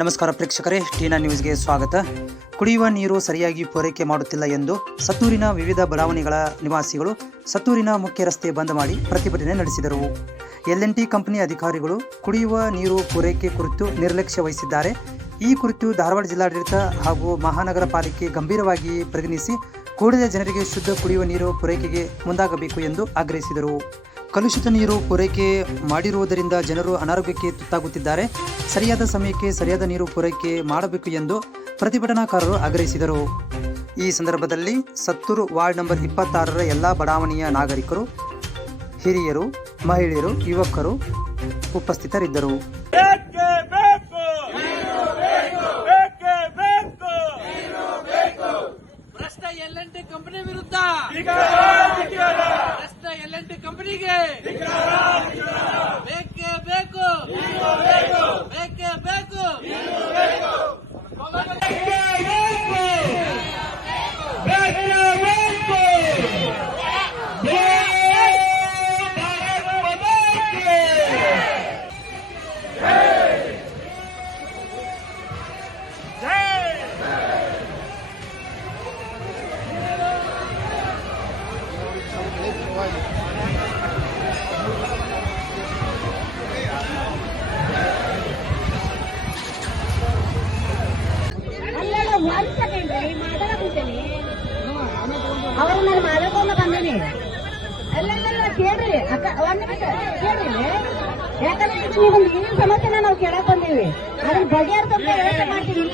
ನಮಸ್ಕಾರ ಪ್ರೇಕ್ಷಕರೇ, ಟಿನಾ ನ್ಯೂಸ್ಗೆ ಸ್ವಾಗತ. ಕುಡಿಯುವ ನೀರು ಸರಿಯಾಗಿ ಪೂರೈಕೆ ಮಾಡುತ್ತಿಲ್ಲ ಎಂದು ಸತ್ತೂರಿನ ವಿವಿಧ ಬಡಾವಣೆಗಳ ನಿವಾಸಿಗಳು ಸತ್ತೂರಿನ ಮುಖ್ಯ ರಸ್ತೆ ಬಂದ್ ಮಾಡಿ ಪ್ರತಿಭಟನೆ ನಡೆಸಿದರು. L&T ಕಂಪನಿ ಅಧಿಕಾರಿಗಳು ಕುಡಿಯುವ ನೀರು ಪೂರೈಕೆ ಕುರಿತು ನಿರ್ಲಕ್ಷ್ಯ ವಹಿಸಿದ್ದಾರೆ. ಈ ಕುರಿತು ಧಾರವಾಡ ಜಿಲ್ಲಾಡಳಿತ ಹಾಗೂ ಮಹಾನಗರ ಪಾಲಿಕೆ ಗಂಭೀರವಾಗಿ ಪರಿಗಣಿಸಿ ಕೂಡಲೇ ಜನರಿಗೆ ಶುದ್ಧ ಕುಡಿಯುವ ನೀರು ಪೂರೈಕೆಗೆ ಮುಂದಾಗಬೇಕು ಎಂದು ಆಗ್ರಹಿಸಿದರು. ಕಲುಷಿತ ನೀರು ಪೂರೈಕೆ ಮಾಡಿರುವುದರಿಂದ ಜನರು ಅನಾರೋಗ್ಯಕ್ಕೆ ತುತ್ತಾಗುತ್ತಿದ್ದಾರೆ. ಸರಿಯಾದ ಸಮಯಕ್ಕೆ ಸರಿಯಾದ ನೀರು ಪೂರೈಕೆ ಮಾಡಬೇಕು ಎಂದು ಪ್ರತಿಭಟನಾಕಾರರು ಆಗ್ರಹಿಸಿದರು. ಈ ಸಂದರ್ಭದಲ್ಲಿ ಸತ್ತೂರು ವಾರ್ಡ್ ನಂಬರ್ 26ರ ಎಲ್ಲ ಬಡಾವಣೆಯ ನಾಗರಿಕರು, ಹಿರಿಯರು, ಮಹಿಳೆಯರು, ಯುವಕರು ಉಪಸ್ಥಿತರಿದ್ದರು. L&T ಕಂಪನಿ ವಿರುದ್ಧ L&T ಕಂಪನಿಗೆ ಬೇಕೇ ಬೇಕು, ಬೇಕೇ ಬೇಕು. ಅವರು ನಾನು ಮಾತಾಡ್ಕೊಂಡು ಬಂದೇನಿ. ಅಲ್ಲೆಲ್ಲ ಕೇಳ್ರಿ ಅಕ್ಕ, ಒಂದ್ ನಿಮಿಷ ಕೇಳ್ರಿ. ಯಾಕಂದ್ರೆ ನೀವು ನೀರಿನ ಸಮಸ್ಯೆನ ನಾವು ಕೇಳಕ್ ಬಂದೀವಿ, ಅದನ್ನ ಬಗೆಹರಿಸೋಕೆ ವ್ಯವಸ್ಥೆ ಮಾಡ್ತೀವಿ.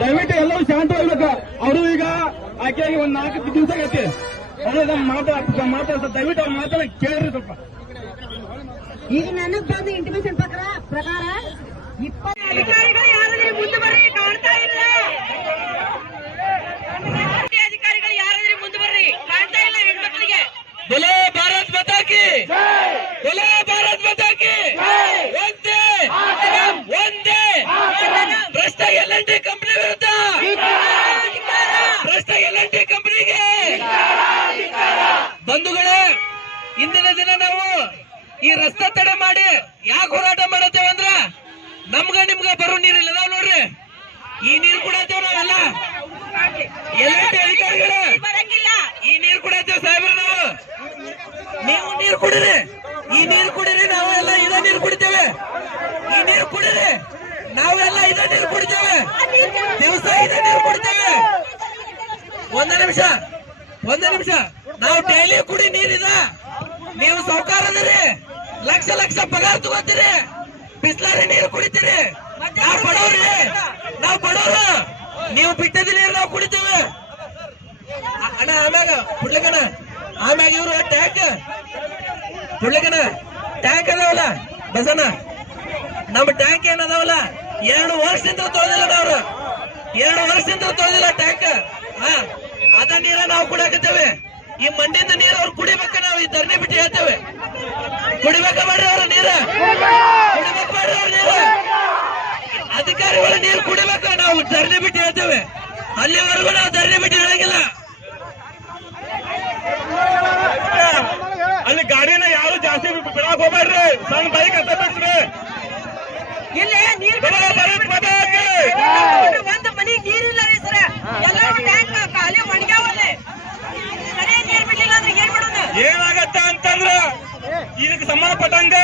ದಯವಿಟ್ಟು ಎಲ್ಲರೂ ಶಾಂತವಾಗ್ಬೇಕು. ಅವರು ಈಗ ಆಕೆಯಾಗಿ ಒಂದ್ 4 ದಿವಸ ಆಗೈತಿ. ಅವ್ರ ಮಾತಾಡ್ತಾರೆ, ದಯವಿಟ್ಟು ಅವ್ರ ಮಾತಾಡ ಕೇಳ್ರಿ ಸ್ವಲ್ಪ. ಈಗ ನನಗ್ ಬಂದು ಇಂಟಿಮೇಷನ್ ಪ್ರಕಾರ 20 ಅಧಿಕಾರಿಗಳು ಯಾರಾದ್ರೂ ಮುಂದೆ ಬರ್ರಿ, ಕಾಣ್ತಾ ಇಲ್ಲ. ಅಧಿಕಾರಿಗಳು ಯಾರಾದ್ರೂ ಮುಂದೆ ಬರ್ರಿ, ಕಾಣ್ತಾ ಇಲ್ಲ ಹೆಣ್ಮಕ್ಳಿಗೆ. बोलो भारत माता की, बोलो भारत माता की. ಒಂದೇ ಒಂದೇ ಭ್ರಷ್ಟ L&T ಕಂಪನಿ ವಿರುದ್ಧ, ಭ್ರಷ್ಟ L&T ಕಂಪನಿಗೆ. ಬಂಧುಗಳೇ, ಇಂದಿನ ದಿನ ನಾವು ಈ ರಸ್ತೆ ತಡೆ ಮಾಡಿ ಯಾಕೆ ಹೋರಾಟ ಮಾಡತ್ತೇವೆ ಅಂದ್ರ ನಿಮ್ಗ ಬರೋ ನೀರಿಲ್ಲ. ನಾವ್ ನೋಡ್ರಿ ಈ ನೀರು ಕೊಡತ್ತೇವ್ ನಾವೆಲ್ಲ L&T ಅಧಿಕಾರಿಗಳು, ಈ ನೀರು ಕೊಡತ್ತೇವ್ ಸಾಹೇಬ್ರ. ನೀವು ನೀರು ಕುಡಿರಿ, ಈ ನೀರು ಕುಡಿರಿ, ನಾವೆಲ್ಲ ಇದೇ ನೀರು ಕುಡಿತೇವೆ. ಈ ನೀರು ಕುಡಿರಿ, ನಾವೆಲ್ಲ ಇದೇ ನೀರು ಕುಡಿತೇವೆ. ದಿವಸ ಇದೇ ನೀರು ಕುಡಿತೇವೆ. ಒಂದೇ ನಿಮಿಷ ನಾವು ಡೈಲಿ ಕುಡಿ ನೀರಿದ. ನೀವು ಸಾಹುಕಾರದಿರಿ, ಲಕ್ಷ ಲಕ್ಷ ಪಗಾರ ತಗೋತೀರಿ, ಬಿಸ್ಲಾರಿ ನೀರು ಕುಡಿತೀರಿ. ನಾವು ಬಡವ್ರು, ನೀವು ಬಿಟ್ಟದ ನೀರು ನಾವು ಕುಡಿತೇವೆ. ಅಣ್ಣ ಆಮ್ಯಾಗ ಬಿಡ್ಲಕಣ, ಆಮ್ಯಾಗ ಇವ್ರು ಟ್ಯಾಂಕ್ ಬಿಡ್ಲಕಣ, ಟ್ಯಾಂಕ್ ಅದಾವಲ್ಲ ಬಸಣ್ಣ, ನಮ್ಮ ಟ್ಯಾಂಕ್ ಏನದಾವಲ್ಲ 2 ವರ್ಷದಿಂದ ತೊಳೆದಿಲ್ಲ. ನಾವ್ರು 2 ವರ್ಷದಿಂದ ತೊಳೆದಿಲ್ಲ ಟ್ಯಾಂಕ್. ಅದ ನೀರ ನಾವು ಕುಡಿಯಾಕತ್ತೇವೆ. ಈ ಮಂಡಿಯಿಂದ ನೀರು ಅವ್ರು ಕುಡಿಬೇಕ. ನಾವು ಈ ಧರಣಿ ಬಿಟ್ಟು ಹೇಳ್ತೇವೆ, ಕುಡಿಬೇಕ ಮಾಡ್ರಿ ಅವ್ರ ನೀರ, ಕುಡಿಬೇಕ ಮಾಡ್ರಿ ಅವ್ರ ನೀರು. ಅಧಿಕಾರಿಗಳ ನೀರು ಕುಡಿಬೇಕ, ನಾವು ಧರಣಿ ಬಿಟ್ಟು ಹೇಳ್ತೇವೆ. ಅಲ್ಲಿವರೆಗೂ ನಾವು ಧರಣಿ ಬಿಟ್ಟು ಹೇಳಂಗಿಲ್ಲ. ಅಲ್ಲಿ ಗಾಡಿನ ಯಾರು ಜಾಸ್ತಿ ಬಿಡಾಕ್ ಹೋಗ್ಬೇಡ್ರಿ, ಸಣ್ಣ ಬೈಕ್ ಅಂತ ಬಿಡ್ರಿ. ಇಲ್ಲಿ ನೀರು ಒಂದು ಮನೆಗೆ ನೀರಿಲ್ಲ ರೀ ಸರ. ಎಲ್ಲ ಟ್ಯಾಂಕ್ ಖಾಲಿ ಒಣಗ್ಯಾವಲ್ಲಿ. ಸರಿಯಾಗಿ ನೀರು ಬಿಡ್ಲಿಲ್ಲ ಅಂದ್ರೆ ಏನ್ ಮಾಡೋದು? ಏನಾಗತ್ತ ಅಂತಂದ್ರ ಇದಕ್ಕೆ ಸಂಬಂಧಪಟ್ಟಂಗ